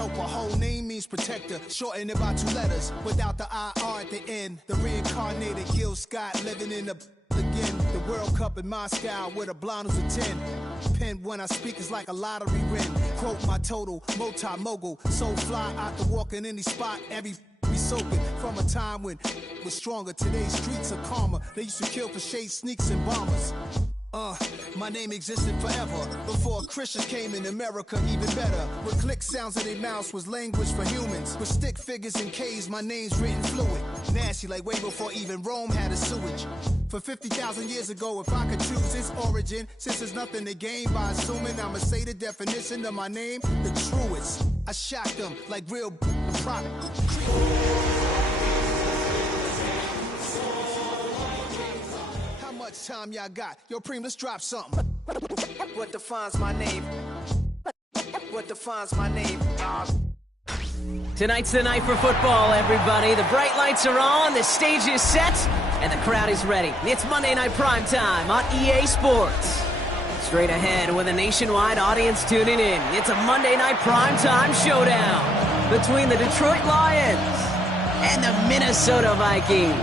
helper, whole name means protector. Shorten it by 2 letters, without the IR at the end. The reincarnated Gil Scott living in the again. The World Cup in Moscow with a blonde who's a 10. Pen when I speak is like a lottery win. Quote my total, multi-mogul. So fly out to walk in any spot, every be soaking from a time when was stronger. Today's streets are calmer. They used to kill for shade sneaks and bombers. My name existed forever before Christians came in America, even better. With click sounds in their mouths was language for humans. With stick figures and K's, my name's written fluid. Nasty like way before even Rome had a sewage. For 50,000 years ago, if I could choose its origin, since there's nothing to gain by assuming I'ma say the definition of my name, the truest. I shocked them like real prop. How much time y'all got? Yo, Preem, let's drop something. What defines my name? What defines my name? Tonight's the night for football, everybody. The bright lights are on, the stage is set, and the crowd is ready. It's Monday Night Primetime on EA Sports. Straight ahead with a nationwide audience tuning in. It's a Monday Night Primetime showdown between the Detroit Lions and the Minnesota Vikings.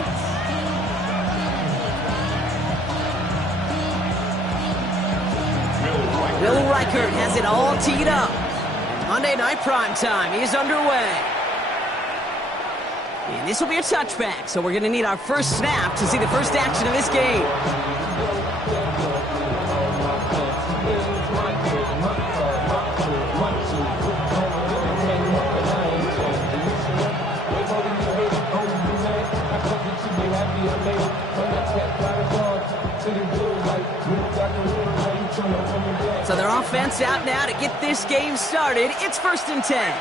Will Reichert has it all teed up. Monday Night Primetime is underway. And this will be a touchback, so we're going to need our first snap to see the first action of this game. So their offense out now to get this game started. It's 1st and 10.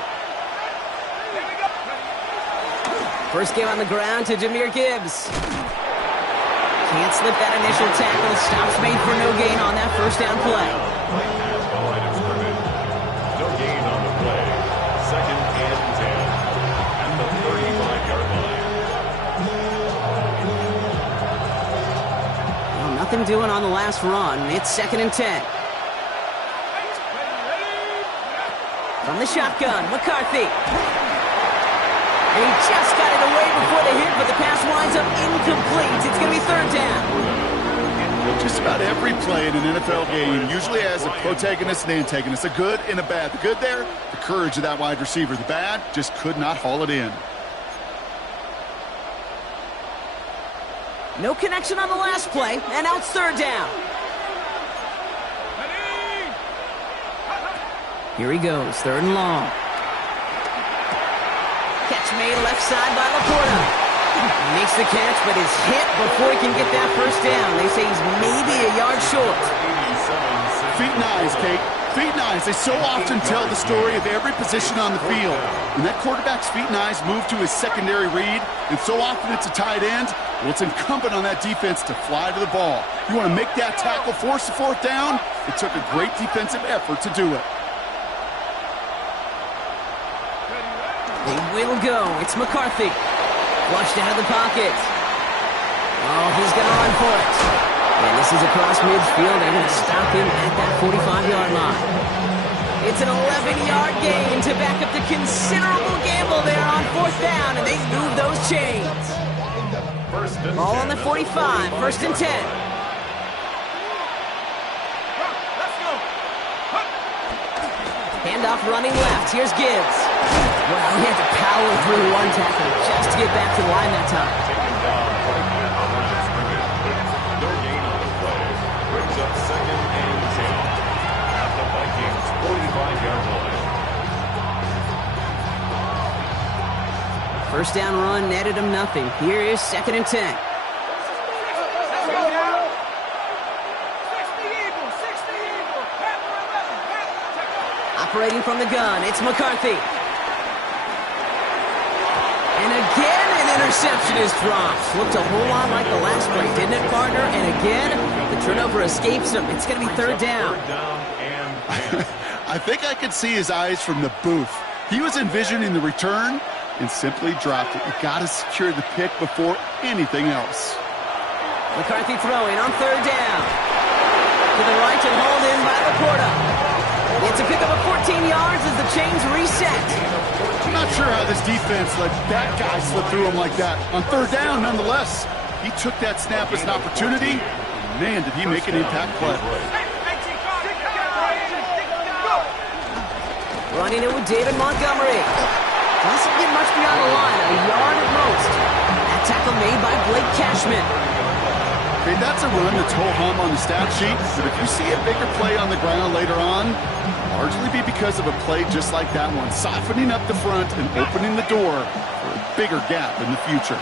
First game on the ground to Jahmyr Gibbs. Can't slip that initial tackle. Stops made for no gain on that first down play. No gain on the play. 2nd and 10. At the 35-yard line. Well, nothing doing on the last run. It's 2nd and 10. From the shotgun, McCarthy. He just got it away before the hit, but the pass winds up incomplete. It's going to be 3rd down. Just about every play in an NFL game usually has a protagonist and antagonist, a good and a bad. The good there, the courage of that wide receiver. The bad, just could not haul it in. No connection on the last play, and now it's 3rd down. Here he goes, 3rd and long. Catch made left side by Laporta. He makes the catch, but is hit before he can get that first down. They say he's maybe a yard short. Feet and eyes, Kate. Feet and eyes. They so often tell the story of every position on the field. When that quarterback's feet and eyes move to his secondary read, and so often it's a tight end, well, it's incumbent on that defense to fly to the ball. You want to make that tackle, force the 4th down? It took a great defensive effort to do it. They will go. It's McCarthy. Flushed out of the pocket. Oh, he's going to run for it. And this is across midfield. They're going to stop him at that 45-yard line. It's an 11-yard gain to back up the considerable gamble there on 4th down, and they move those chains. Ball on the 45, 1st and 10. Handoff running left. Here's Gibbs. Well, he had to power through one tackle just to get back to the line that time. Taken down right there on the line of scrimmage. No gain on the play. Brings up 2nd and 10. At the Vikings' 45-yard line. First down run netted him nothing. Here is 2nd and 10. Operating from the gun, it's McCarthy. And again, an interception is dropped. Looked a whole lot like the last play, didn't it, partner? And again, the turnover escapes him. It's going to be 3rd down. I think I could see his eyes from the booth. He was envisioning the return and simply dropped it. You got to secure the pick before anything else. McCarthy throwing on 3rd down. To the right and hauled in by Laporta. It's a pickup of 14 yards as the chains reset. I'm not sure how this defense let that guy slip through him like that. On third down, nonetheless, he took that snap as an opportunity. Man, did he make an impact play. Running it with David Montgomery. Doesn't get much beyond the line, a yard at most. That tackle made by Blake Cashman. Okay, that's a run that's ho-hum on the stat sheet, but if you see a bigger play on the ground later on, largely be because of a play just like that one, softening up the front and opening the door for a bigger gap in the future.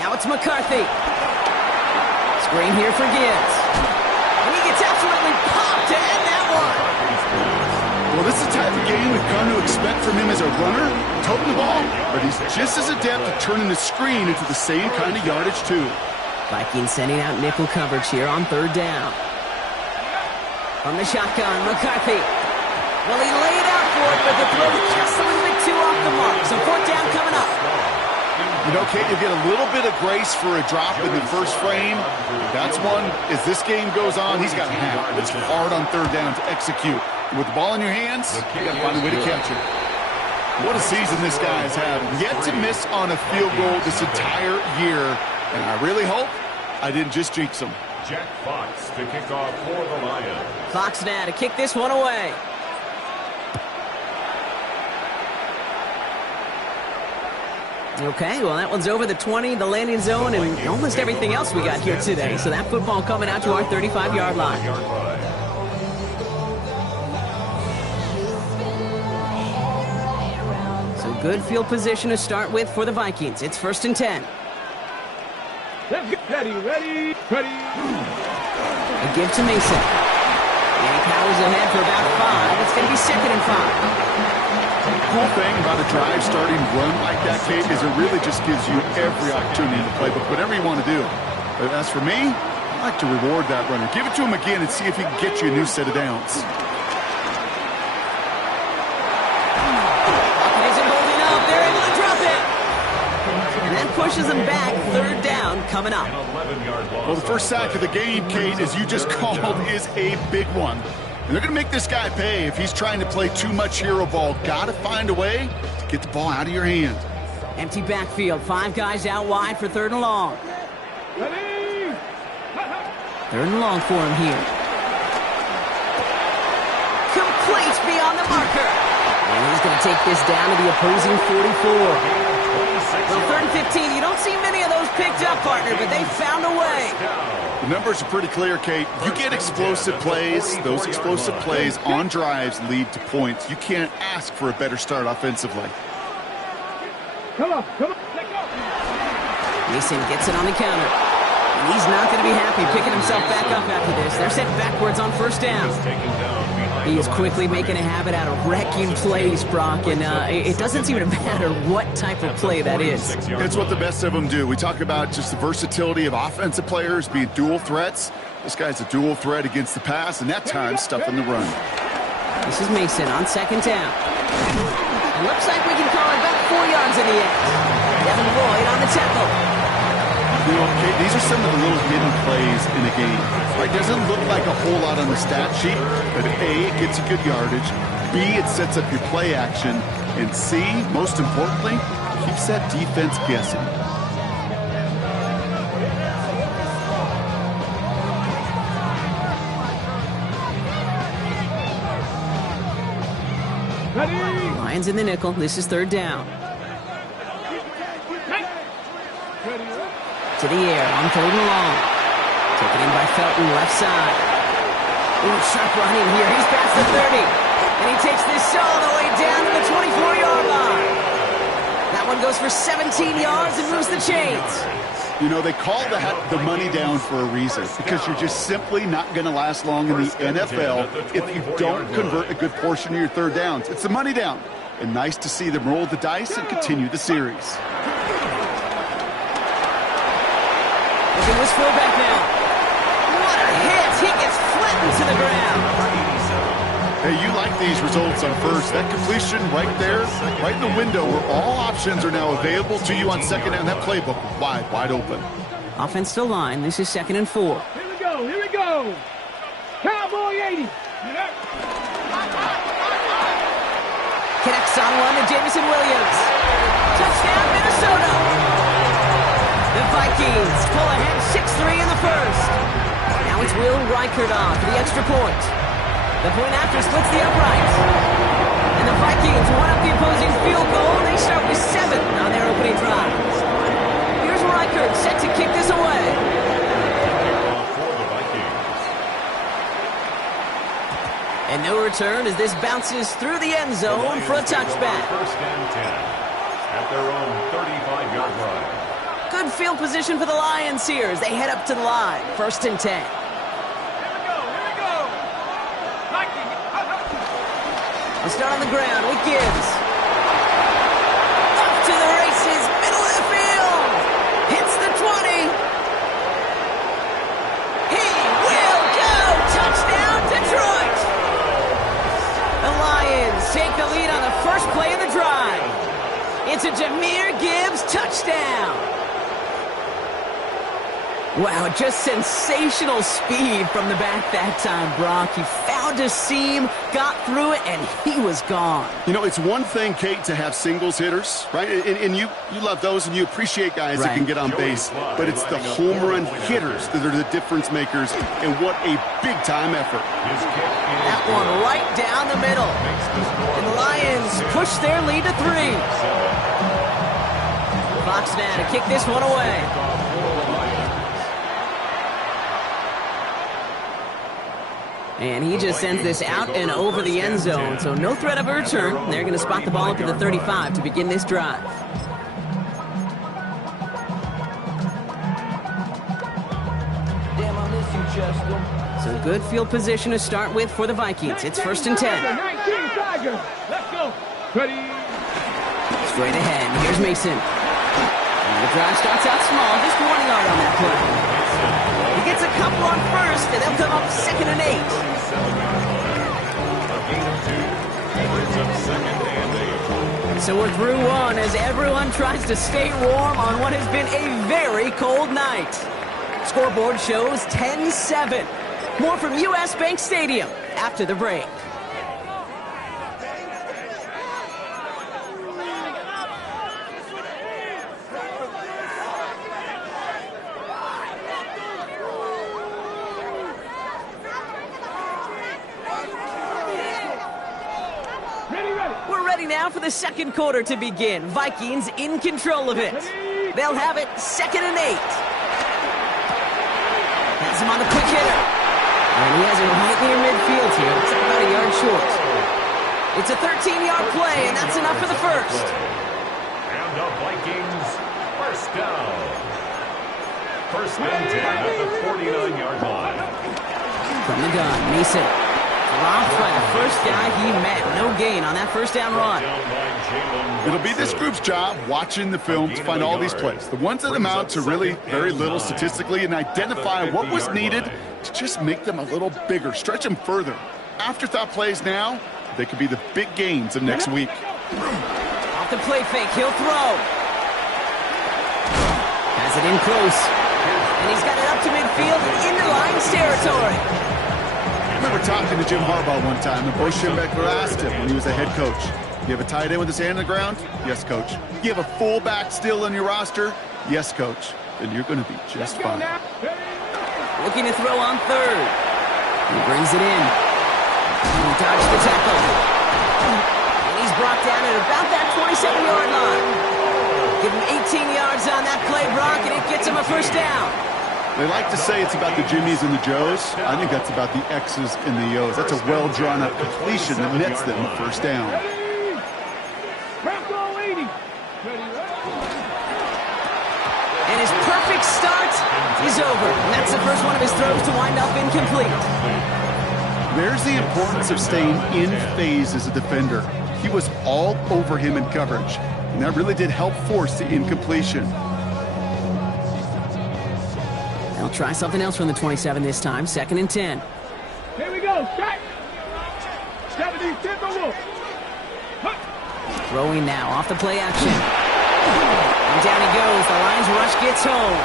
Now it's McCarthy. Screen here for Gibbs. And he gets absolutely popped to end that one. Well, this is the type of game we've come to expect from him as a runner, toting the ball, but he's just as adept at turning the screen into the same kind of yardage, too. Vikings sending out nickel coverage here on third down. From the shotgun, McCarthy. Well, he laid out for it, but the throw just a little bit too off the mark. So fourth down coming up. You know, Kate, you get a little bit of grace for a drop in the first frame. That's one, as this game goes on, he's got to have. It's hard on third down to execute. With the ball in your hands, you got to find a way to catch it. What a season this guy has had. Yet to miss on a field goal this entire year. And I really hope I didn't just jinx him. Jack Fox to kick off for the Lions. Fox now to kick this one away. Okay, well, that one's over the 20, the landing zone, and almost everything else we got here today. So that football coming out to our 35-yard line. So good field position to start with for the Vikings. It's 1st and 10. Let's get ready. A give to Mason. And he powers ahead for about 5. It's going to be 2nd and 5. The cool thing about a drive starting run like that, Kate, is it really just gives you every opportunity in the playbook, whatever you want to do. But as for me, I like to reward that runner. Give it to him again and see if he can get you a new set of downs. Isn't holding up. They're able to drop it. And that pushes them back. 3rd down coming up. Well, the first sack of the game, Kate, as you just called, is a big one. And they're going to make this guy pay if he's trying to play too much hero ball. Got to find a way to get the ball out of your hand. Empty backfield. 5 guys out wide for 3rd and long. 3rd and long for him here. Complete beyond the marker. And he's going to take this down to the opposing 44. Well, 3rd and 15. You don't see many of those picked up, partner, but they found a way. The numbers are pretty clear, Kate. You get explosive plays. Those explosive plays on drives lead to points. You can't ask for a better start offensively. Come on, let go. Mason gets it on the counter. And he's not going to be happy picking himself back up after this. They're set backwards on 1st down. He is quickly making a habit out of wrecking plays, Brock, and it doesn't seem to matter what type of play that is. It's what the best of them do. We talk about just the versatility of offensive players being dual threats. This guy's a dual threat against the pass, and that time stuffing the run. This is Mason on 2nd down. It looks like we can call it about 4 yards in the end. Devin Lloyd on the tackle. You know, Kate, these are some of the little hidden plays in a game. Right? Doesn't look like a whole lot on the stat sheet, but A, it gets you good yardage. B, it sets up your play action. And C, most importantly, keeps that defense guessing. Lions in the nickel. This is 3rd down. To the air on 3rd and long. Taken in by Felton, left side. Ooh, sharp running here. He's past the 30. And he takes this all the way down to the 24-yard line. That one goes for 17 yards and moves the chains. You know, they call the money down for a reason, because you're just simply not going to last long in the NFL if you don't convert a good portion of your 3rd downs. It's the money down. And nice to see them roll the dice and continue the series. Looking this fullback now. What a hit! He gets flattened to the ground. Hey, you like these results on first. That completion right there, right in the window where all options are now available to you on 2nd down. That playbook wide open. Offense to line. This is 2nd and 4. Here we go. going 80. Connects on one to Jamison Williams. Touchdown, Minnesota. The Vikings pull ahead 6-3 in the first. Now it's Will Reichert on for the extra point. The point after splits the uprights. And the Vikings one up the opposing field goal. They start with 7 on their opening drive. Here's Reichert set to kick this away. For the Vikings. And no return as this bounces through the end zone for a touchback. First and 10 at their own 35-yard line. Good field position for the Lions here as they head up to the line. First and 10. They'll start on the ground with Gibbs. Up to the races, middle of the field. Hits the 20. He will go. Touchdown, Detroit. The Lions take the lead on the first play of the drive. It's a Jahmyr Gibbs touchdown. Wow, just sensational speed from the back that time, Brock. He found a seam, got through it, and he was gone. You know, it's one thing, Kate, to have singles hitters, right? And you love those, and you appreciate guys that can get on base. But it's the home run hitters that are the difference makers, and what a big-time effort. That one right down the middle. And the Lions push their lead to 3. Fox now to kick this one away. And he just sends this out and over the end zone, so no threat of a return. They're going to spot the ball up at the 35 to begin this drive. So good field position to start with for the Vikings. It's first and 10. 19 Tigers. Let's go. Ready. Straight ahead. Here's Mason. And the drive starts out small, just 1 yard on that play. He gets a couple on first, and they'll come up 2nd and 8. So we're through 1 as everyone tries to stay warm on what has been a very cold night. Scoreboard shows 10-7. More from U.S. Bank Stadium after the break. We're ready now for the second quarter to begin. Vikings in control of it. They'll have it 2nd and 8. Has him on the quick hitter. And he has it right near midfield here. It's about a yard short. It's a 13-yard play, and that's enough for the first. And the Vikings first down. First and 10 at the 49-yard line. From the gun, Mason. Dropped by the first guy he met. No gain on that first down run. It'll be this group's job watching the film to find all these plays, the ones that amount to really very little statistically, and identify what was needed to just make them a little bigger, stretch them further. Afterthought plays now, they could be the big gains of next week. Off the play fake, he'll throw. Has it in close. And he's got it up to midfield and into Lions territory. I remember talking to Jim Harbaugh one time, and Bo Schembechler asked him when he was a head coach, you have a tight end with his hand on the ground? Yes, coach. You have a fullback still on your roster? Yes, coach. Then you're going to be just fine. Looking to throw on 3rd. He brings it in. He dodged the tackle. And he's brought down at about that 27-yard line. Give him 18 yards on that play, Brock, and it gets him a first down. They like to say it's about the Jimmies and the Joes. I think that's about the X's and the O's. That's a well-drawn-up completion that nets them a first down. And his perfect start is over. And that's the first one of his throws to wind up incomplete. There's the importance of staying in phase as a defender. He was all over him in coverage, and that really did help force the incompletion. They'll try something else from the 27 this time. 2nd and 10. Here we go. Shot. 70, Throwing now off the play action. And down he goes. The Lions rush gets home.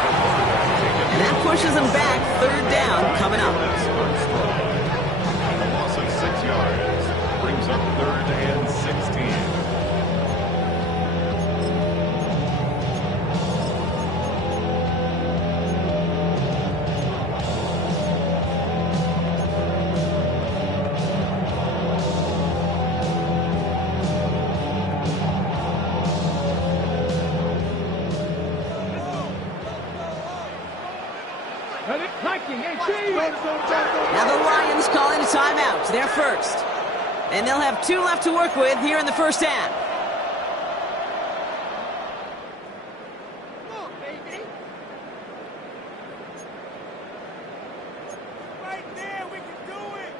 And that pushes them back. 3rd down coming up. brings up 3rd and 16. Now the Lions calling a timeout. They're first. And they'll have 2 left to work with here in the first half. Right there, we can do it.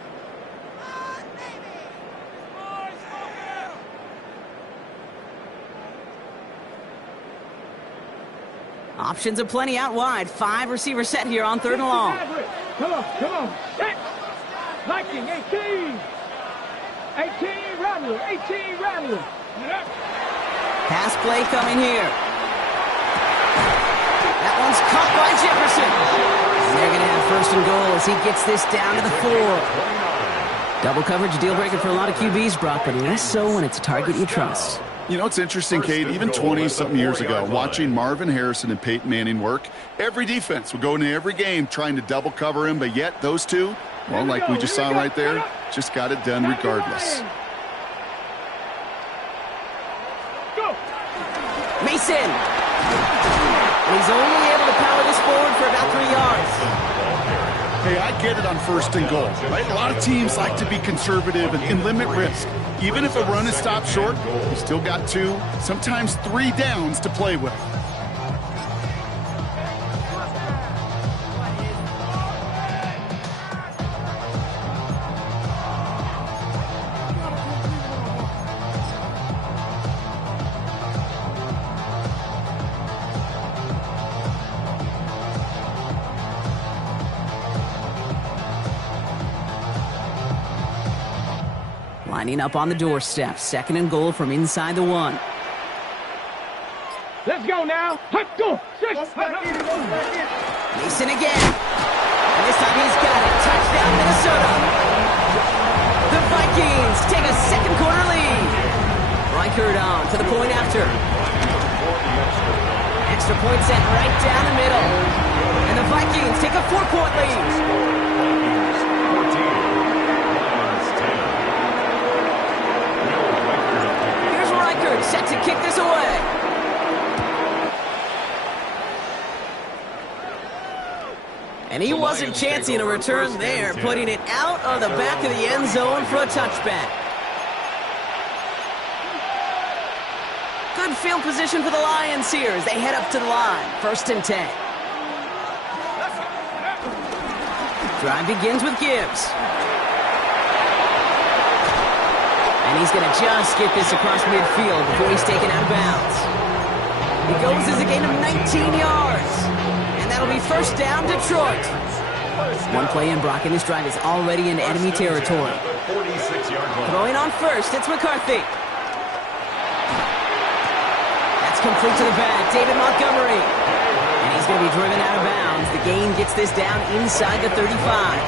Options aplenty out wide. 5 receivers set here on 3rd and long. Come on. Set. Viking, 18. 18, Rattler. 18, Rattler. Pass play coming here. That one's caught by Jefferson. And they're going to have 1st and goal as he gets this down to the 4. Double coverage deal breaker for a lot of QBs, Brock, but less so when it's a target you trust. You know, it's interesting, Cade, even 20-something years ago, watching Marvin Harrison and Peyton Manning work, every defense would go into every game trying to double cover him, but yet those two, well, like we just saw right there, just got it done regardless. Mason. And he's only able to power this forward for about 3 yards. Hey, I get it on 1st and goal, right? A lot of teams like to be conservative and limit risk. Even if a run is stopped short, you still got 2, sometimes 3 downs to play with. Lining up on the doorstep. 2nd and goal from inside the 1. Let's go now. Let's go. Mason again. And this time he's got it. Touchdown, Minnesota. The Vikings take a 2nd quarter lead. Reichert on to the point after. Extra point sent right down the middle. And the Vikings take a 4-point lead. Set to kick this away. And he wasn't chancing a return there, putting it out of the back of the end zone for a touchback. Good field position for the Lions here as they head up to the line. 1st and 10. Drive begins with Gibbs. And he's going to just get this across midfield before he's taken out of bounds. He goes as a gain of 19 yards. And that'll be 1st down, Detroit. 1 play in, Brock, and this drive is already in enemy territory. Throwing on 1st, it's McCarthy. That's complete to the back, David Montgomery. And he's going to be driven out of bounds. The gain gets this down inside the 35.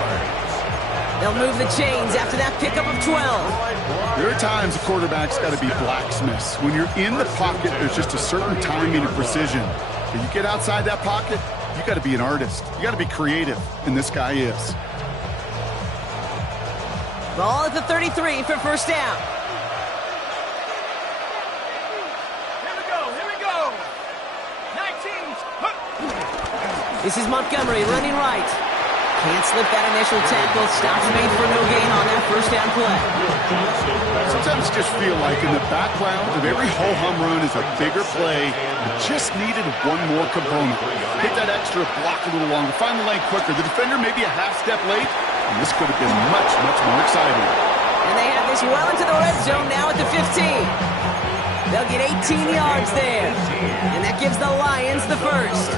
They'll move the chains after that pickup of 12. There are times a quarterback's got to be blacksmiths. When you're in the pocket, there's just a certain timing and precision. When you get outside that pocket, you got to be an artist. You got to be creative, and this guy is. Ball at the 33 for 1st down. Here we go. 19. This is Montgomery running right. Can't slip that initial tackle. Stops made for no gain on that 1st down play. Sometimes just feel like in the background of every ho-hum run is a bigger play. It just needed one more component. Hit that extra, block a little longer, find the lane quicker. The defender maybe a half step late, and this could have been much, much more exciting. And they have this well into the red zone now at the 15. They'll get 18 yards there. And that gives the Lions the 1st.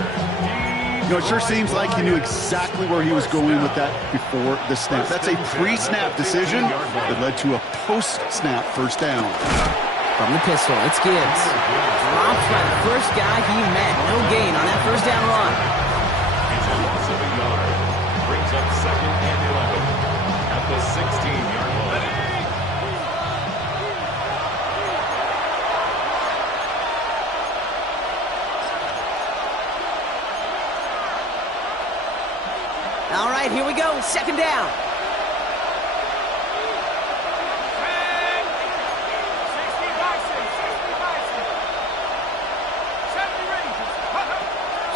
You know, it sure seems like he knew exactly where he was going with that before the snap. That's a pre-snap decision that led to a post-snap 1st down. From the pistol, it's Gibbs. Dropped by the first guy he met. No gain on that 1st down run. It's a loss of a yard. Brings up 2nd and 11 at the 16-yard line. right, here we go. Second down.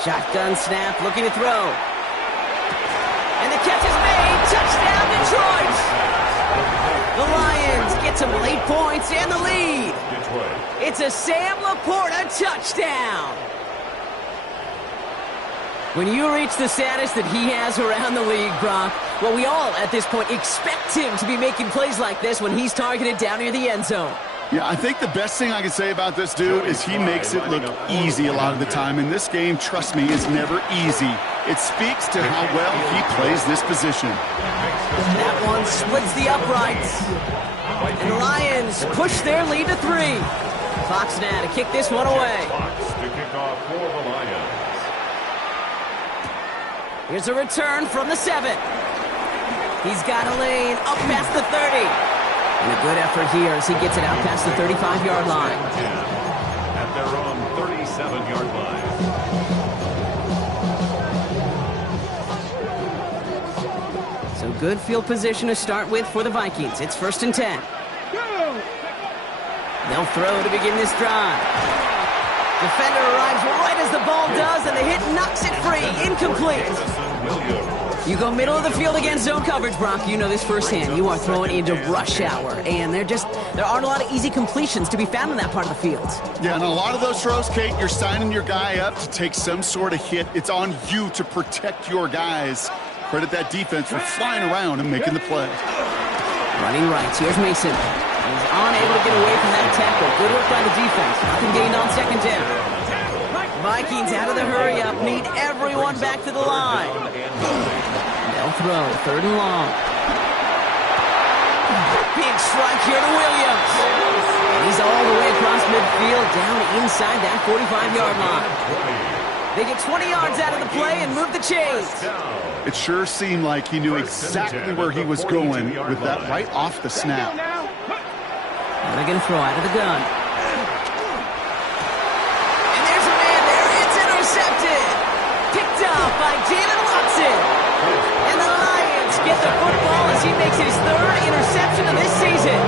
Shotgun snap, looking to throw. And the catch is made. Touchdown, Detroit. The Lions get some late points and the lead. It's a Sam Laporta touchdown. When you reach the status that he has around the league, Brock, well, we all at this point expect him to be making plays like this when he's targeted down near the end zone. Yeah, I think the best thing I can say about this dude is he makes it look easy a lot of the time. And this game, trust me, is never easy. It speaks to how well he plays this position. That one splits the uprights. And the Lions push their lead to 3. Fox now to kick this one away. Fox to kick off for the Lions. Here's a return from the 7. He's got a lane up past the 30. And a good effort here as he gets it out past the 35-yard line. At their own 37-yard line. So good field position to start with for the Vikings. It's 1st and 10. They'll throw to begin this drive. Defender arrives right as the ball does, and the hit knocks it free. Incomplete. You go middle of the field against zone coverage, Brock. You know this firsthand. You are throwing into rush hour, and there aren't a lot of easy completions to be found in that part of the field. Yeah, and a lot of those throws, Kate, you're signing your guy up to take some sort of hit. It's on you to protect your guys. Credit that defense for flying around and making the play. Running right. Here's Mason. He's unable to get away from that tackle. Good work by the defense. Nothing gained on second down. Vikings out of the hurry-up. Need everyone back to the line. They'll throw. 3rd and long. Big strike here to Williams. And he's all the way across midfield, down inside that 45-yard line. They get 20 yards out of the play and move the chains. It sure seemed like he knew exactly where he was going with that right off the snap. And they're going to throw out of the gun. And there's a man there. It's intercepted. Picked up by Jalen Watson. And the Lions get the football as he makes his 3rd interception of this season.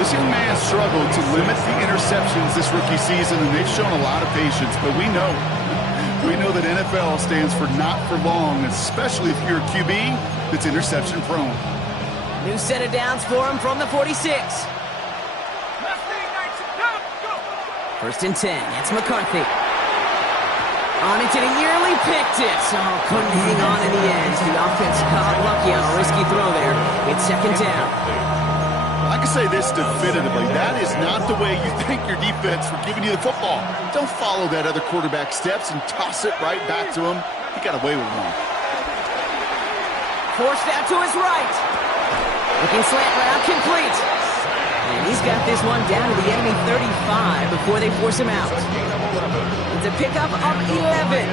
This young man struggled to limit the interceptions this rookie season, and they've shown a lot of patience. But we know that NFL stands for not for long, especially if you're a QB that's interception prone. New set of downs for him from the 46. 1st and 10. It's McCarthy. On it, and he nearly picked it. So couldn't hang on in the end. The offense got lucky on a risky throw there. It's 2nd down. I can say this definitively. That is not the way you thank your defense for giving you the football. Don't follow that other quarterback's steps and toss it right back to him. He got away with one. Forced out to his right. Looking slant route complete. And he's got this one down to the enemy 35 before they force him out. It's a pickup of 11.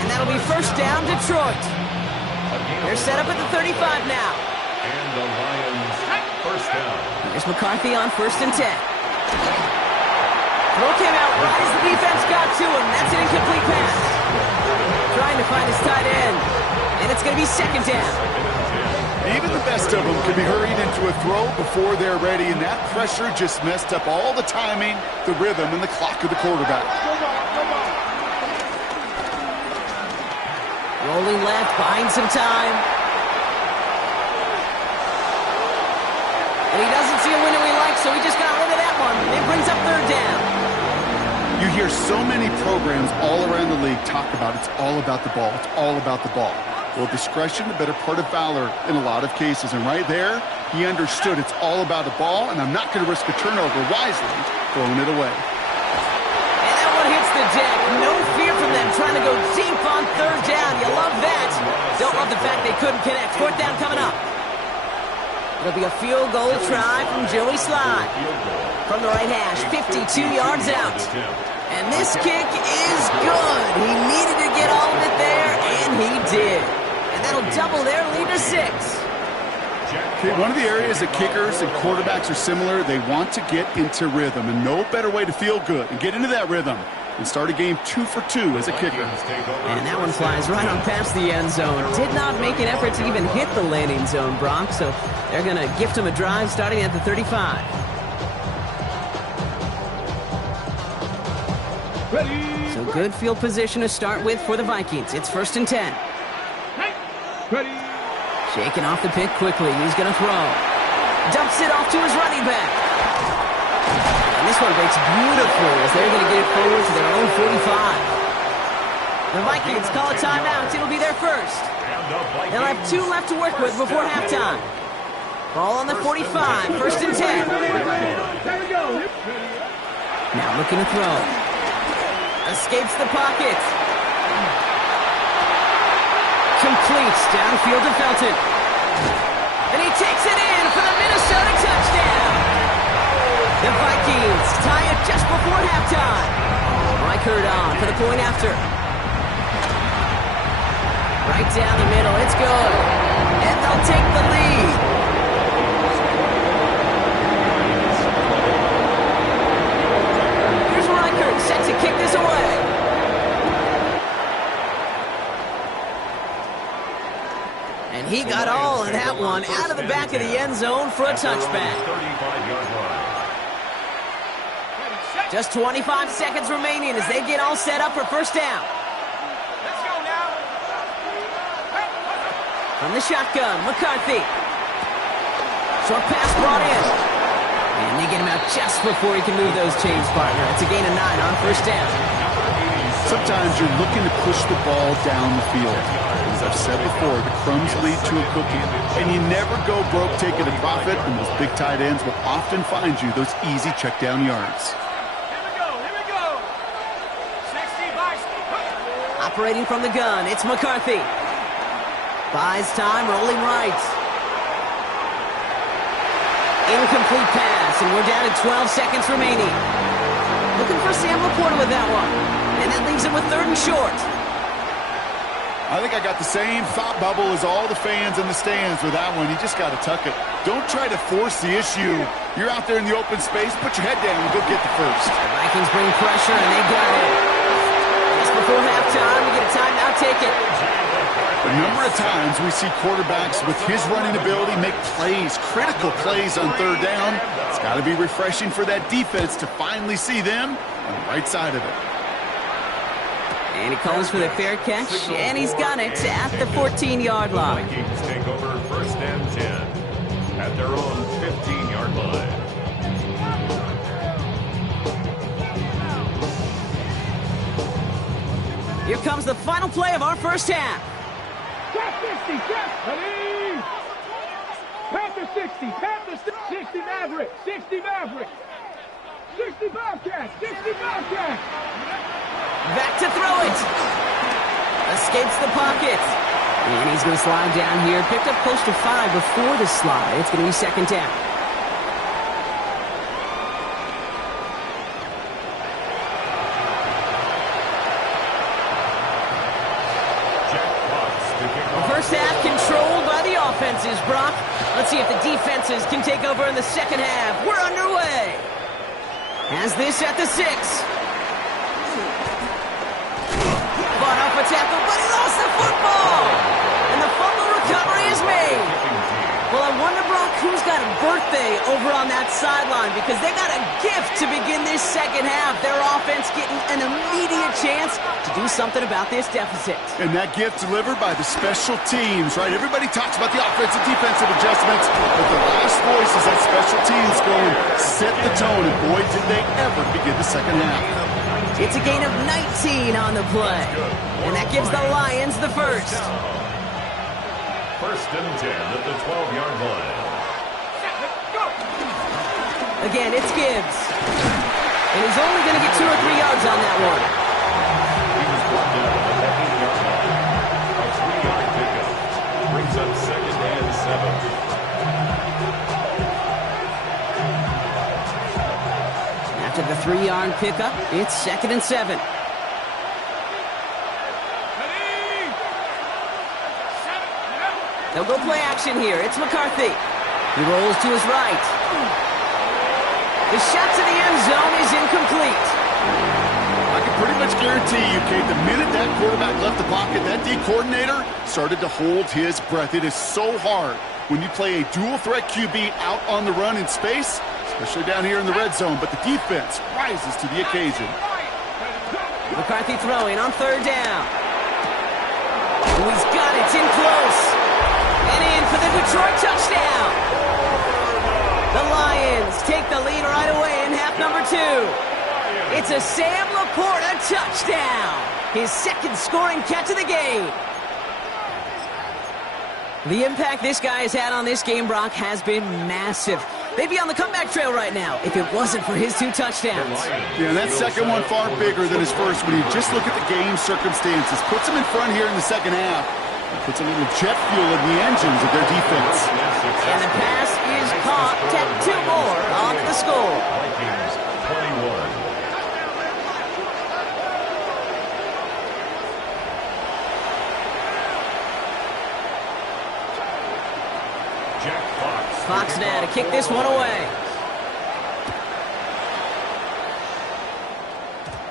And that'll be 1st down, Detroit. They're set up at the 35 now. And the Lions 1st down. Here's McCarthy on 1st and 10. Throw came out right as the defense got to him. That's an incomplete pass. Trying to find his tight end. And it's going to be 2nd down. Even the best of them can be hurried into a throw before they're ready, and that pressure just messed up all the timing, the rhythm, and the clock of the quarterback. Rolling left, buying some time. And he doesn't see a window he likes, so he just got rid of that one. It brings up 3rd down. You hear so many programs all around the league talk about it's all about the ball. It's all about the ball. Well, discretion, the better part of valor in a lot of cases. And right there, he understood it's all about the ball, and I'm not going to risk a turnover wisely, throwing it away. And that one hits the deck. No fear from them trying to go deep on 3rd down. You love that. Don't love the fact they couldn't connect. 4th down coming up. It'll be a field goal try from Joey Sly. From the right hash, 52 yards out. And this kick is good. He needed to get all of it there, and he did. And that'll double their lead to 6. Okay, one of the areas that kickers and quarterbacks are similar, they want to get into rhythm, and no better way to feel good and get into that rhythm and start a game 2 for 2 as a kicker. And that one flies right on past the end zone. Did not make an effort to even hit the landing zone, Brock, so they're going to gift him a drive starting at the 35. Ready. So good field position to start with for the Vikings. It's 1st and 10. Ready. Shaking off the pick quickly. He's going to throw. Dumps it off to his running back. And this one breaks beautifully as they're going to get it forward to their own 45. The Vikings call a timeout. It'll be their first. They'll have 2 left to work with before halftime. Ball on the 45. 1st and 10. There we go. Now looking to throw. Escapes the pocket. Completes downfield to Felton. And he takes it in for the Minnesota touchdown. The Vikings tie it just before halftime. Reichert on for the point after. Right down the middle. It's good. And they'll take the lead. Here's Reichert set to kick this away. And he got all of that one out of the back of the end zone for a touchback. Just 25 seconds remaining as they get all set up for first down. Let's go now. From the shotgun, McCarthy. Short pass brought in. And they get him out just before he can move those chains, partner. It's a gain of 9 on first down. Sometimes you're looking to push the ball down the field. As I've said before, the crumbs lead to a cookie. And you never go broke taking a profit, and those big tight ends will often find you those easy check down yards. Here we go. 60 by. Operating from the gun, it's McCarthy. Buys time, rolling right. Incomplete pass, and we're down to 12 seconds remaining. Looking for Sam Laporta with that one. And that leaves him with 3rd and short. I think I got the same thought bubble as all the fans in the stands with that one. You just got to tuck it. Don't try to force the issue. You're out there in the open space. Put your head down and go get the first. The Vikings bring pressure, and they got it. Just before halftime, we get a timeout taken. A number of times we see quarterbacks with his running ability make plays, critical plays on 3rd down. It's got to be refreshing for that defense to finally see them on the right side of it. And he calls for the fair catch, and he's got it at the 14-yard line. Vikings take over 1st and 10 at their own 15-yard line. Here comes the final play of our first half. Cat 60, cat. Ready. Panther 60, Panther 60 Maverick, 60 Maverick. 60 Bobcat, 60 Bobcat. Back to throw it. Escapes the pocket. And he's going to slide down here. Picked up close to 5 before the slide. It's going to be 2nd down. The first half controlled by the offenses, Brock. Let's see if the defenses can take over in the second half. We're underway. Has this at the 6. Fought off a tackle, but he lost the football. And the fumble recovery is made. Well, I wonder, Brock, who's got a birthday over on that sideline, because they got a gift to begin this second half. Their offense getting an immediate chance to do something about this deficit. And that gift delivered by the special teams, right? Everybody talks about the offensive defensive adjustments, but the last voice is that special teams going set the tone, and boy, did they ever begin the second half. It's a gain of 19 on the play, and that gives the Lions the first. 1st and 10 at the 12-yard line. Again, it's Gibbs. And he's only going to get 2 or 3 yards on that one. He was brought down at the 8-yard line. A 3-yard pickup brings up 2nd and 7. After the 3-yard pickup, it's 2nd and 7. They'll go play action here. It's McCarthy. He rolls to his right. The shot to the end zone is incomplete. I can pretty much guarantee you, Kate, the minute that quarterback left the pocket, that D coordinator started to hold his breath. It is so hard when you play a dual-threat QB out on the run in space, especially down here in the red zone, but the defense rises to the occasion. McCarthy throwing on third down. Oh, he's got it. It's in close. And in for the Detroit touchdown. The Lions take the lead right away in half number 2. It's a Sam Laporta touchdown. His second scoring catch of the game. The impact this guy has had on this game, Brock, has been massive. They'd be on the comeback trail right now if it wasn't for his 2 touchdowns. Yeah, and that second one far bigger than his first when you just look at the game circumstances. Puts him in front here in the second half. Puts a little jet fuel in the engines of their defense. And the pass is caught. 2 more onto the score. Vikings 21. Fox now to kick this one away.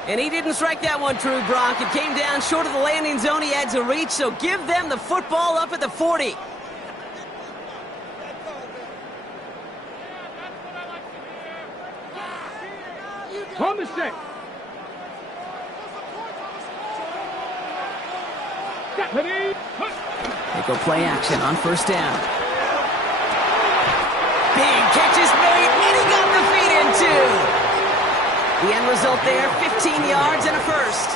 And he didn't strike that one true, Brock. It came down short of the landing zone. He had to reach, so give them the football up at the 40. Home mistake. They go play action on first down. Big catch is made, and he got the feet in too. The end result there, 15 yards and a first.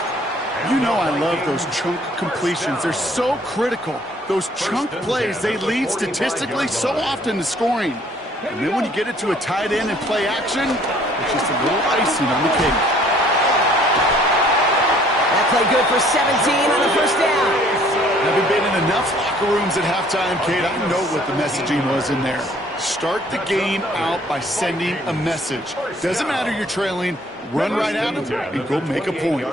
You know I love those chunk completions. They're so critical. Those chunk plays, they lead statistically so often to scoring. And then when you get it to a tight end and play action, it's just a little icing on the cake. That play good for 17 on the first down. Having been in enough locker rooms at halftime, Kate, I know what the messaging was in there. Start the game out by sending a message. Doesn't matter you're trailing, run right at them and go make a point.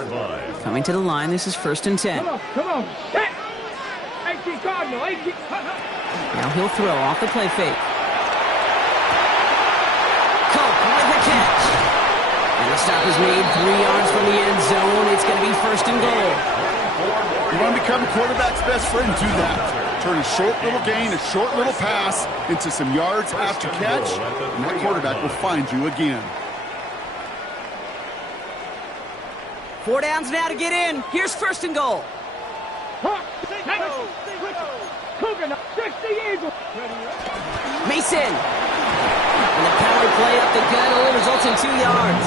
Coming to the line, this is 1st and 10. Come on. Set. 18 Cardinal, 18. Now he'll throw off the play fake. Cope with the catch. And the stop is made 3 yards from the end zone. It's going to be 1st and goal. You want to become a quarterback's best friend, do that. Turn a short little gain, a short little pass into some yards after catch, and that quarterback will find you again. 4 downs now to get in. Here's 1st and goal. Mason. And the power play up the gut only results in 2 yards.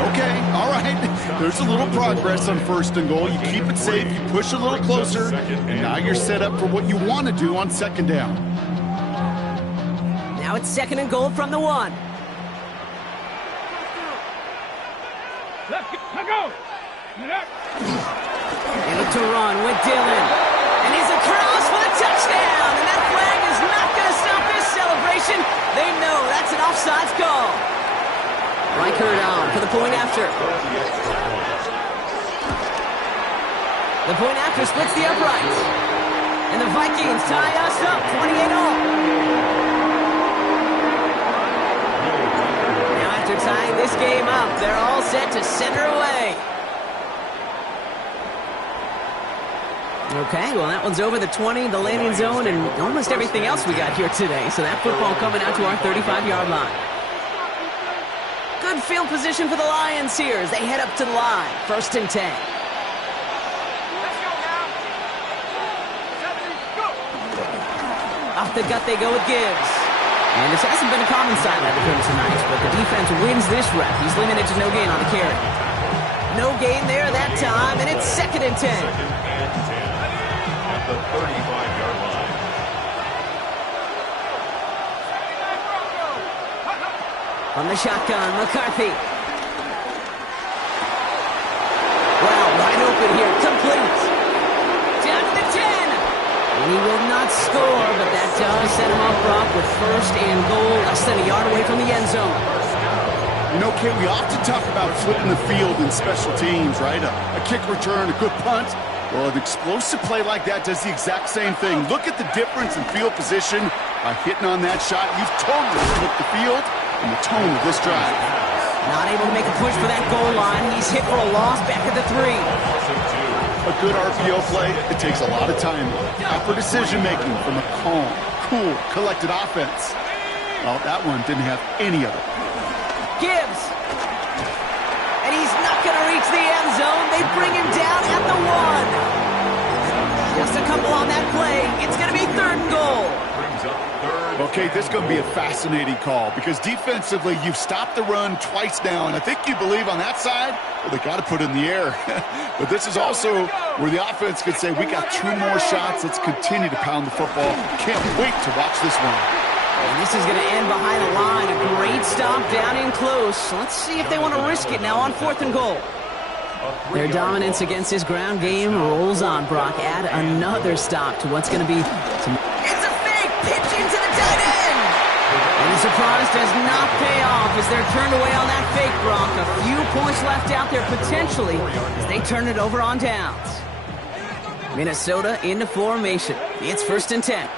Okay, all right. There's a little progress on 1st and goal. You keep it safe, you push a little closer, and now you're set up for what you want to do on 2nd down. Now it's 2nd and goal from the 1. Let's go. They look to run with Dillon. And he's across for the touchdown. And that flag is not going to stop this celebration. They know that's an offsides call. Reichert on for the point after. The point after splits the uprights. And the Vikings tie us up 28-all. Now after tying this game up, they're all set to center away. Okay, well that one's over the 20, the landing zone, and almost everything else we got here today. So that football coming out to our 35-yard line. Good field position for the Lions here as they head up to the line. 1st and 10. Off the gut they go with Gibbs. And this hasn't been a common sideline for him tonight, but the defense wins this rep. He's limited to no gain on the carry. No gain there that time, and it's 2nd and 10. 2nd and 10 at the 35-yard line. On the shotgun, McCarthy. Wow, wide open here, complete. Down to the 10. He will not score, but that does set him up, Brock, with 1st and goal, less than a yard away from the end zone. You know, Kate, we often talk about flipping the field in special teams, right? A kick return, a good punt. Well, an explosive play like that does the exact same thing. Look at the difference in field position. By hitting on that shot, you've totally flipped the field and the tone of this drive. Not able to make a push for that goal line. He's hit for a loss back at the 3. A good RPO play, it takes a lot of time. Proper decision-making from a calm, cool, collected offense. Well, that one didn't have any of it. Gibbs. And he's not going to reach the end zone. They bring him down at the 1. Just a couple on that play. It's going to be 3rd and goal. Okay, this is going to be a fascinating call because defensively, you've stopped the run twice now, and I think you believe on that side, well, they got to put it in the air. But this is also where the offense could say, we got 2 more shots. Let's continue to pound the football. Can't wait to watch this one. And this is going to end behind the line. A great stop down in close. Let's see if they want to risk it now on 4th and goal. Their dominance against this ground game rolls on, Brock. Add another stop to what's going to be some... It's a fake pitch into the tight end! And the surprise does not pay off as they're turned away on that fake, Brock. A few points left out there potentially as they turn it over on downs. Minnesota into formation. It's 1st and 10.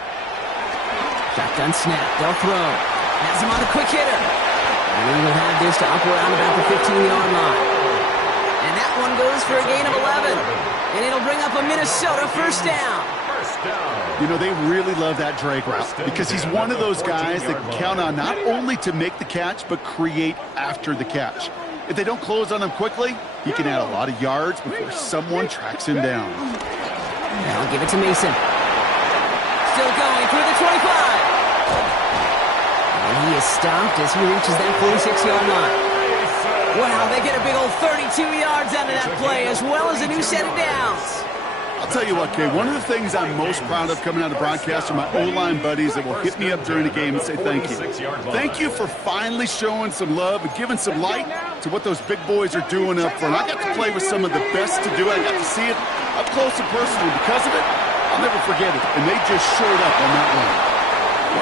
Shotgun snap. They'll throw. Has him on the quick hitter. And we will have this to up around about the 15-yard line. And that one goes for a gain of 11. And it'll bring up a Minnesota 1st down. You know, they really love that drag route because he's one of those guys that can count on not only to make the catch, but create after the catch. If they don't close on him quickly, he can add a lot of yards before someone tracks him down. Now give it to Mason. Still going through the 25. And he is stopped as he reaches that 46-yard line. Wow, they get a big old 32 yards out of that play as well as a new set of downs. I'll tell you what, Kay, one of the things I'm most proud of coming out of broadcast are my O-line buddies that will hit me up during the game and say thank you. Thank you for finally showing some love and giving some light to what those big boys are doing up front. I got to play with some of the best to do it. I got to see it up close and personal. Because of it, I'll never forget it. And they just showed up on that one.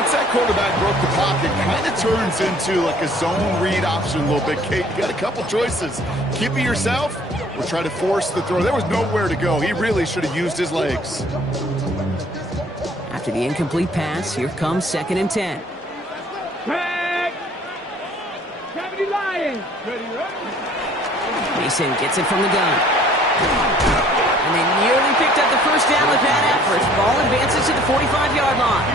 Once that quarterback broke the pocket, it kind of turns into like a zone read option a little bit, Kate. You got a couple choices. Keep it yourself or try to force the throw. There was nowhere to go. He really should have used his legs. After the incomplete pass, here comes 2nd and 10. Tag! Gravity Lions! Mason gets it from the gun. And they nearly picked up the 1st down with that effort. Ball advances to the 45-yard line.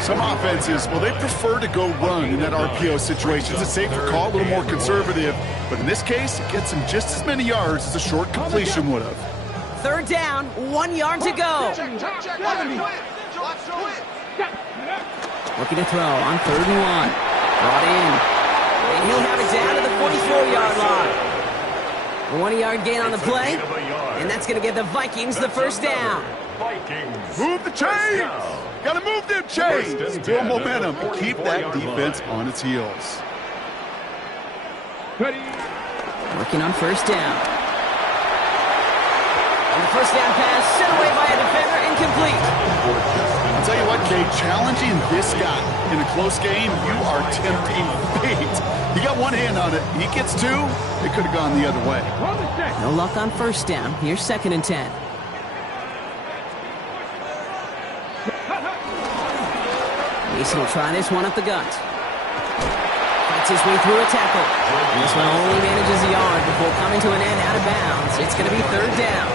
Some offenses, well, they prefer to go run in that RPO situation. It's a safer call, a little more conservative. But in this case, it gets them just as many yards as a short completion would have. 3rd down, 1 yard to go. Looking to throw on 3rd and 1. Brought in. And he'll have it down to the 44-yard line. A 1-yard gain on the play. And that's going to give the Vikings the 1st down. Move the chains! Gotta move them chains! Build momentum and keep that defense on its heels. Working on 1st down. And the 1st down pass sent away by a defender, incomplete. I'll tell you what, Kate, challenging this guy in a close game, you are tempting fate. He got one hand on it. He gets 2. It could have gone the other way. No luck on 1st down. Here's 2nd and 10. Mason will try this one up the gut. Fights his way through a tackle. And this one only manages a yard before coming to an end out of bounds. It's going to be 3rd down.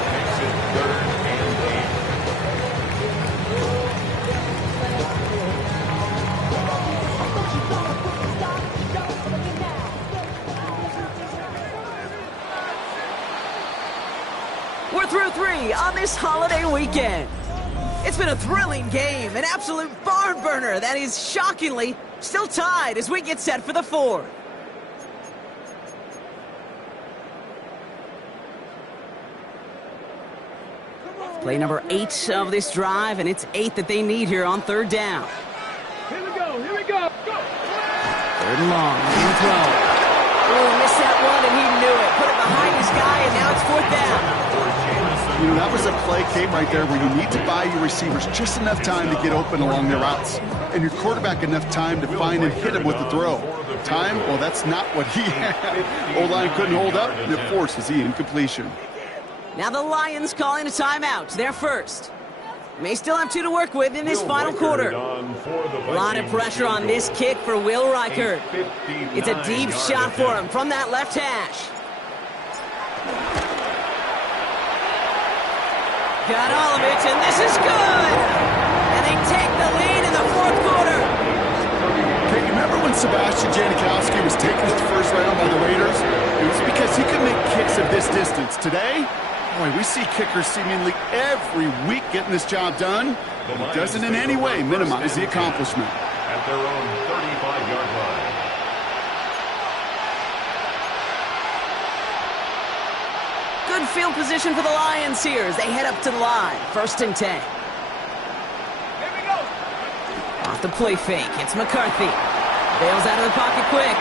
We're through 3 on this holiday weekend. It's been a thrilling game, an absolute barn burner that is shockingly still tied as we get set for the 4th. Play number 8 of this drive, and it's 8 that they need here on 3rd down. Here we go, here we go. Go! 3rd and long, and throw. Oh, missed that one, and he knew it. Put it behind his guy, and now it's 4th down. You know, that was a play, Kate, right there where you need to buy your receivers just enough time to get open along their routes. And your quarterback enough time to find and hit him with the throw. Time? Well, that's not what he had. O-line couldn't hold up, and it forces the incompletion. Now the Lions calling a timeout. They're first. May still have 2 to work with in this final quarter. A lot of pressure on this kick for Will Reichert. It's a deep shot for him from that left hash. Got all of it, and this is good! And they take the lead in the fourth quarter. Okay, remember when Sebastian Janikowski was taken at the first round by the Raiders? It was because he could make kicks of this distance. Today, boy, we see kickers seemingly every week getting this job done. It doesn't in any way minimize the accomplishment. At their own 35-yard line. Good field position for the Lions here as they head up to the line. 1st and 10. Off the play fake, it's McCarthy. Bails out of the pocket quick.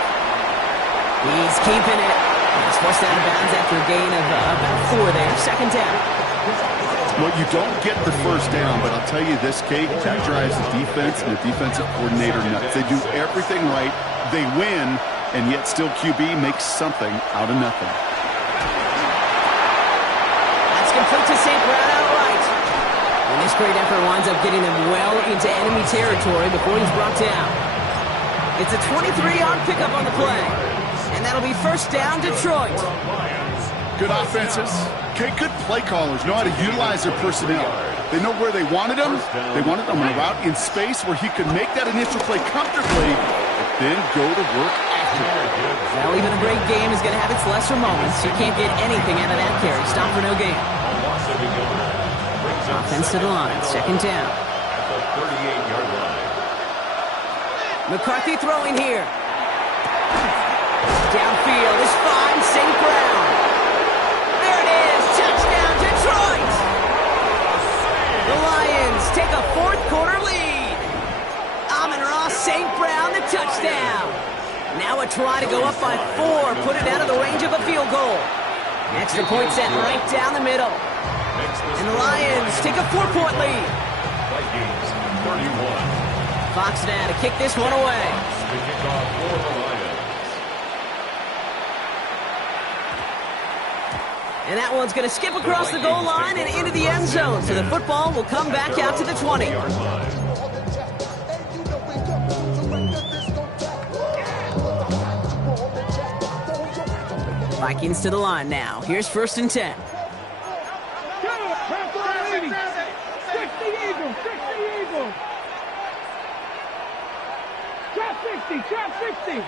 He's keeping it. He's forced out of bounds after a gain of about 4 there. 2nd down. Well, you don't get the first down, but I'll tell you this, Kate, that drives the defense and the defensive coordinator nuts. They do everything right, they win, and yet still QB makes something out of nothing. That's complete to St. Brown outright. And this great effort winds up getting him well into enemy territory before he's brought down. It's a 23-yard pickup on the play. And that'll be 1st down, Detroit. Good offenses. Okay, good play callers know how to utilize their personnel. They know where they wanted them. They wanted them on a route in space where he could make that initial play comfortably, but then go to work after. Well, even a great game is going to have its lesser moments. You can't get anything out of that carry. Stop for no gain. Offense to the line. 2nd down. At the 38-yard line. McCarthy throwing here. Downfield is fine. St. Brown. There it is. Touchdown, Detroit. The Lions take a fourth quarter lead. Amon-Ra St. Brown, the touchdown. Now a try to go up by 4. Put it out of the range of a field goal. Extra point set right down the middle. And the Lions take a 4-point lead. Vikings 31. Fox now to kick this one away. The kickoff for the Lions. And that one's going to skip across the goal line and into the end zone. So the football will come back out to the 20. Vikings to the line now. Here's 1st and 10. Trap 60.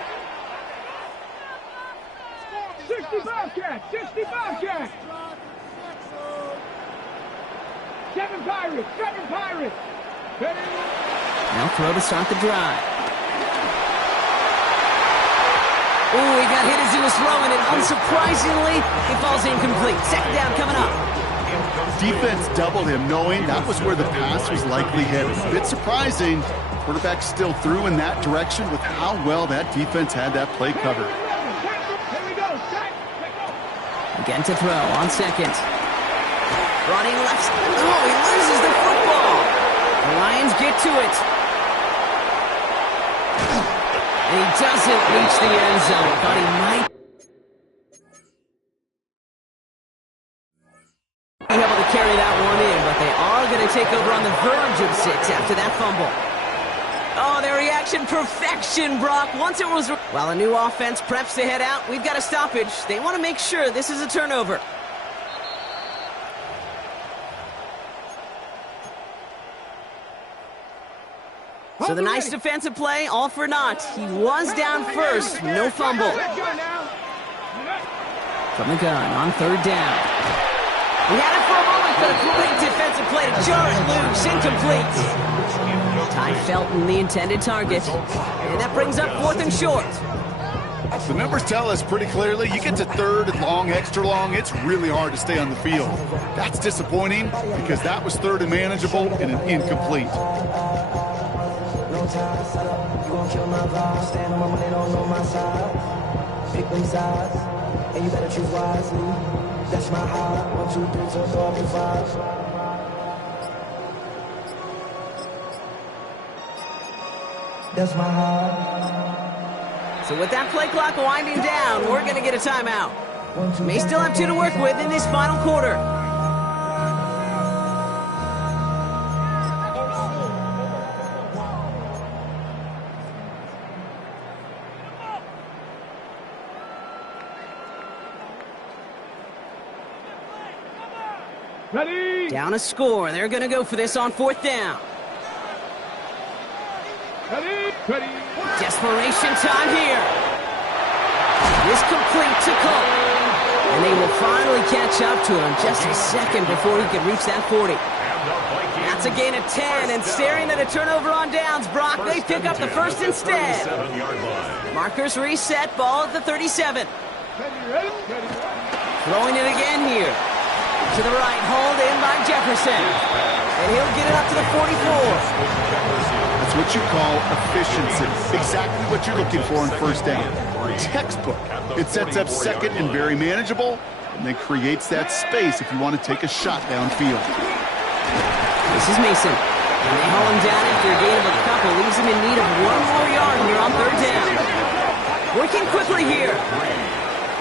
65 catch. 65 catch. 7 Pirates. Now throw to start the drive. Oh, he got hit as he was throwing it. Unsurprisingly, he falls incomplete. 2nd down coming up. Defense doubled him, knowing that was where the pass was likely headed. A bit surprising. Quarterback still threw in that direction with how well that defense had that play covered. Again to throw on 2nd. Running left. Oh, he loses the football. The Lions get to it. And he doesn't reach the end zone. Thought he might be able to carry that one in, but they are going to take over on the verge of 6 after that fumble. Oh, their reaction, perfection, Brock. Once it was... While a new offense preps to head out, we've got a stoppage. They want to make sure this is a turnover. So the nice defensive play, all for naught. He was down first, no fumble. From the gun on 3rd down. He had it for a moment, but a great defensive play to jar it loose, incomplete. Ty Felton, the intended target. And that brings up 4th and short. The numbers tell us pretty clearly, you get to 3rd and long, extra long, it's really hard to stay on the field. That's disappointing because that was 3rd and manageable and an incomplete. That's my heart. 1, 2, 3, 4, 5. That's my heart. So with that play clock winding down, we're going to get a timeout. May still have 2 to work with in this final quarter. Ready. Down a score. They're going to go for this on 4th down. Ready. Ready. Desperation time here. Is complete to Cole. And they will finally catch up to him just a second before he could reach that 40. That's a gain of 10, and staring at a turnover on downs, Brock, they pick up the first instead. Markers reset, ball at the 37. Throwing it again here. To the right, hauled in by Jefferson. And he'll get it up to the 44. That's what you call efficiency. Exactly what you're looking for in first down. Textbook. It sets up second and very manageable, and then creates that space if you want to take a shot downfield. This is Mason. And they haul him down after a gain of a couple. Leaves him in need of 1 more yard here on 3rd down. Working quickly here.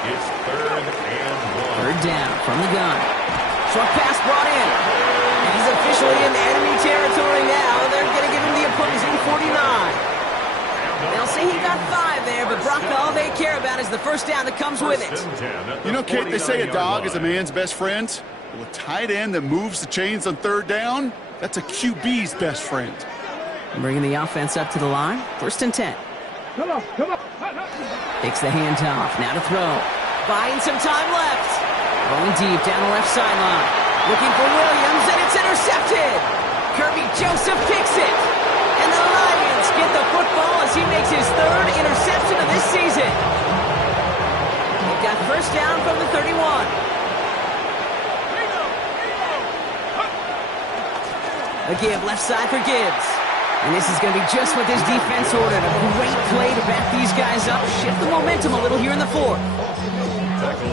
It's 3rd and 1. 3rd down from the gun. Short pass brought in. And he's officially in enemy territory now. They're going to give him the opposing 49. They'll say he got 5 there, but Brock, all they care about is the first down that comes with it. You know, Kate, they say a dog is a man's best friend. Well, a tight end that moves the chains on 3rd down, that's a QB's best friend. Bringing the offense up to the line. 1st and 10. Come on. Come on. Takes the handoff. Now to throw. Buying some time left. Going deep down the left sideline. Looking for Williams, and it's intercepted. Kirby Joseph picks it. And the Lions get the football as he makes his 3rd interception of this season. They've got first down from the 31. A give left side for Gibbs. And this is going to be just what this defense ordered. A great play to back these guys up. Shift the momentum a little here in the 4th.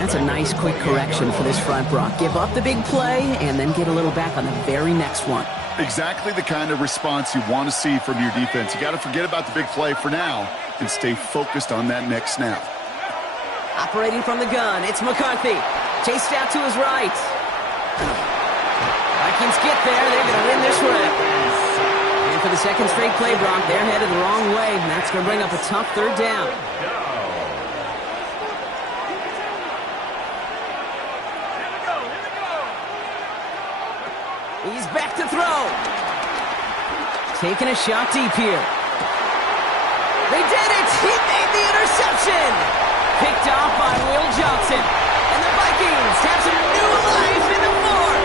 That's a nice quick correction for this front, Brock. Give up the big play and then get a little back on the very next one. Exactly the kind of response you want to see from your defense. You got to forget about the big play for now and stay focused on that next snap. Operating from the gun, it's McCarthy. Chased out to his right. Vikings get there. They're going to win this rep. And for the 2nd straight play, Brock, they're headed the wrong way, and that's going to bring up a tough 3rd down. He's back to throw. Taking a shot deep here. They did it! He made the interception! Picked off by Will Johnson. And the Vikings have some new life in the 4th.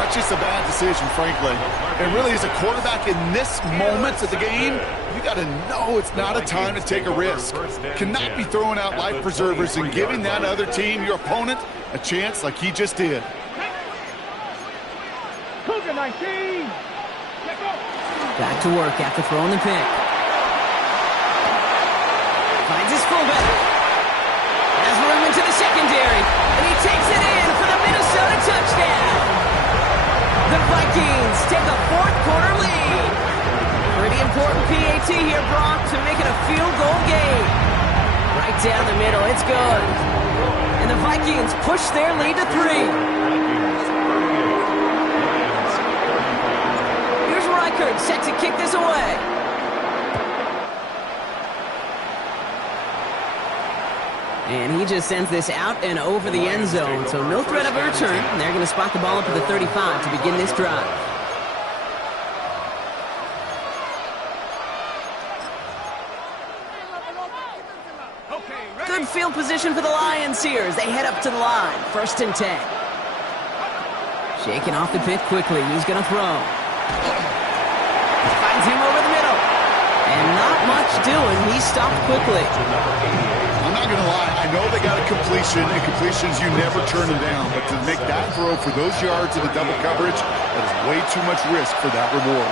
That's just a bad decision, frankly. And really, as a quarterback in this moment of the game, you got to know it's not a time to take a risk. Cannot be throwing out life preservers and giving that other team, your opponent, a chance like he just did. 19. Back to work after throwing the pick. Finds his fullback. Has room into the secondary. And he takes it in for the Minnesota touchdown. The Vikings take a 4th quarter lead. Pretty important PAT here, Brock, to make it a field goal game. Right down the middle. It's good. And the Vikings push their lead to 3. Set to kick this away. And he just sends this out and over the end zone, so no threat of a return. And they're going to spot the ball up at the 35 to begin this drive. Good field position for the Lions here as they head up to the line. 1st and 10. Shaking off the pick quickly. He's going to throw. Finds him over the middle. And not much doing. He stopped quickly. I'm not going to lie. I know they got a completion, and completions, you never turn them down. But to make that throw for those yards in the double coverage, that is way too much risk for that reward.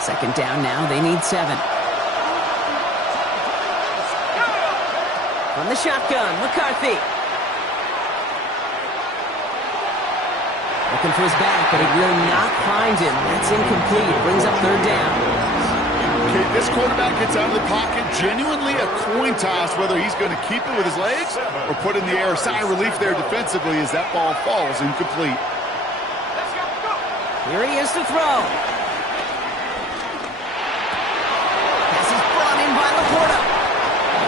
Second down now. They need 7. From the shotgun, McCarthy. Looking for his back, but he will not find him. That's incomplete. Brings up 3rd down. Okay, this quarterback gets out of the pocket. Genuinely a coin toss whether he's going to keep it with his legs or put in the air. Sigh of relief there defensively as that ball falls incomplete. Here he is to throw. Pass is brought in by Laporta.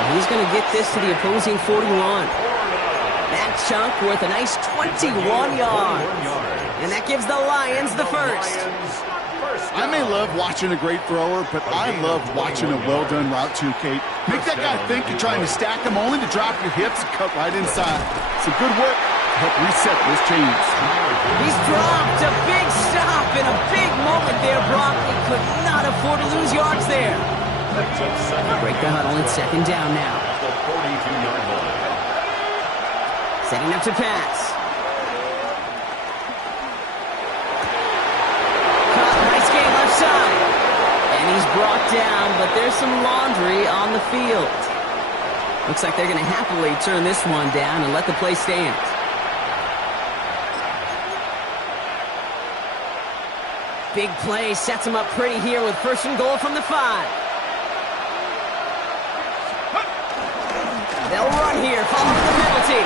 And he's he's going to get this to the opposing 41. That chunk worth a nice 21 yards. And that gives the Lions the first. I may love watching a great thrower, but I love watching a well-done route too, Kate. Make that guy think you're trying to stack him only to drop your hips and cut right inside. Some good work to help reset those chains. He's dropped a big stop in a big moment there, Brock. He could not afford to lose yards there. Break the huddle and second down now. Setting up to pass. Nice game left side. And he's brought down, but there's some laundry on the field. Looks like they're going to happily turn this one down and let the play stand. Big play sets him up pretty here with first and goal from the 5. They'll run here, following the penalty.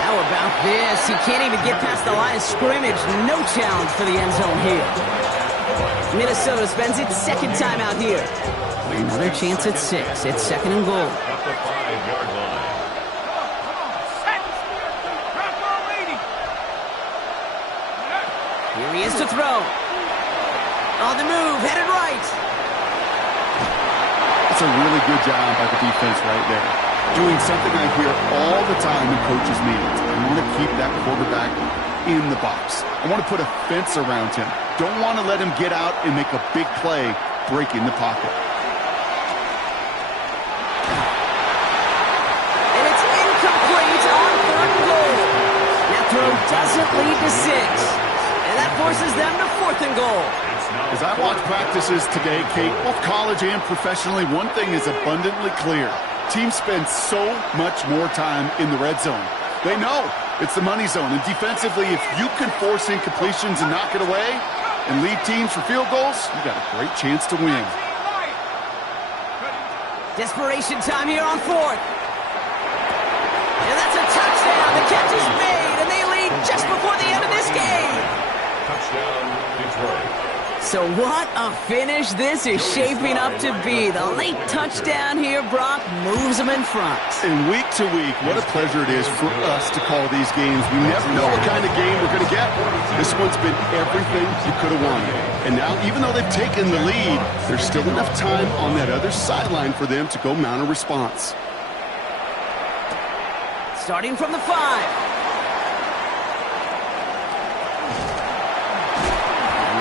How about this? He can't even get past the line of scrimmage. No challenge for the end zone here. Minnesota spends its second time out here. Another chance at 6. It's second and goal. At the 5-yard line. Here he is to throw. On the move, headed right. That's a really good job by the defense right there. Doing something I hear all the time in coaches' meetings. I want to keep that quarterback in the box. I want to put a fence around him. Don't want to let him get out and make a big play, breaking the pocket. And it's incomplete on third and goal. That throw doesn't lead to 6. And that forces them to fourth and goal. As I watch practices today, Kate, both college and professionally, one thing is abundantly clear. Teams spend so much more time in the red zone. They know it's the money zone. And defensively, if you can force incompletions and knock it away and lead teams for field goals, you got a great chance to win. Desperation time here on fourth. And that's a touchdown. The catch is made, and they lead just before the end of this game. Touchdown, Detroit. So what a finish this is shaping up to be. The late touchdown here, Brock, moves them in front. And week to week, what a pleasure it is for us to call these games. We never know what kind of game we're going to get. This one's been everything you could have wanted. And now, even though they've taken the lead, there's still enough time on that other sideline for them to go mount a response. Starting from the 5.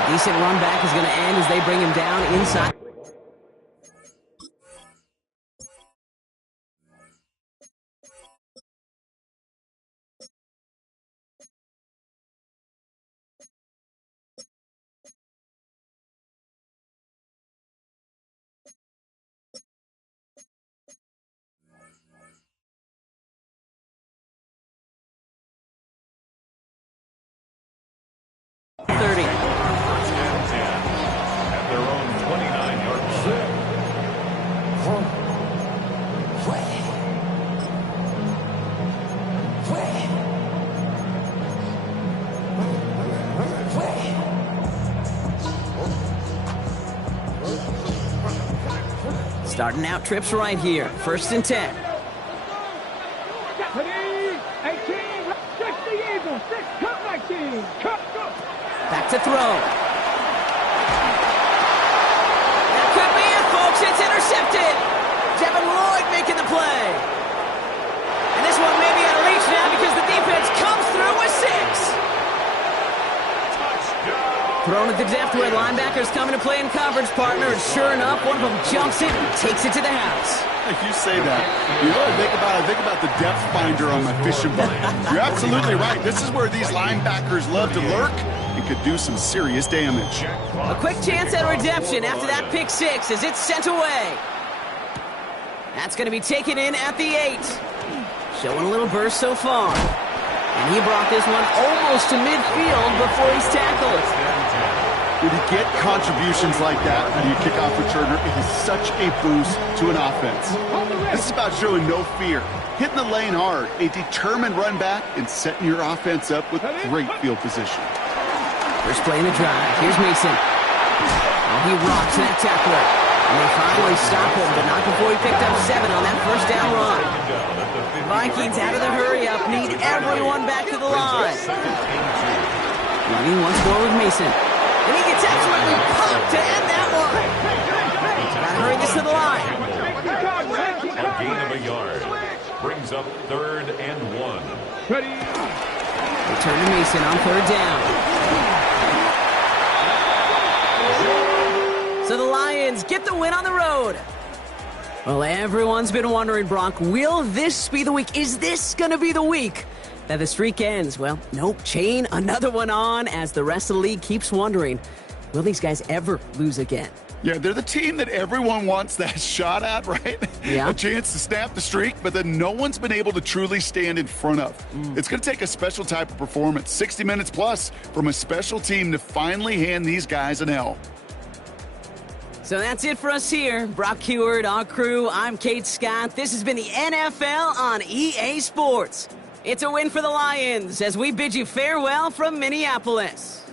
Decent run back is going to end as they bring him down inside. Starting out trips right here. First and 10. Back to throw. That could be it, folks. It's intercepted. Devin Lloyd making the play. And this one may be out of reach now because the defense comes through with 6. Thrown at the depth where linebackers come into play in coverage, partner, and sure enough, one of them jumps it and takes it to the house. You say that. You know what I think about the depth finder on my fishing boat. You're absolutely right. This is where these linebackers love to lurk and could do some serious damage. A quick chance at redemption after that pick 6 as it's sent away. That's going to be taken in at the 8. Showing a little burst so far. And he brought this one almost to midfield before he's tackled. When you get contributions like that when you kick off returner, it is such a boost to an offense. This is about showing no fear, hitting the lane hard, a determined run back, and setting your offense up with great field position. First play in the drive. Here's Mason. Oh, he rocks that tackler. And they finally stop him, but not before he picked up 7 on that first down run. Vikings out of the hurry-up need everyone back to the line. Running once more with Mason. And he gets absolutely pumped to end that one. Gotta hurry this to the line. A gain of a yard. Brings up 3rd and 1. Return to Mason on 3rd down. So the Lions get the win on the road. Well, everyone's been wondering, Brock, will this be the week? Is this going to be the week that the streak ends? Well, nope. Chain another one on as the rest of the league keeps wondering, will these guys ever lose again? Yeah, they're the team that everyone wants that shot at, right? Yeah. A chance to snap the streak, but then no one's been able to truly stand in front of. It's going to take a special type of performance, 60 minutes plus, from a special team to finally hand these guys an L. So that's it for us here. Brock Heward, our crew, I'm Kate Scott. This has been the NFL on EA Sports. It's a win for the Lions as we bid you farewell from Minneapolis.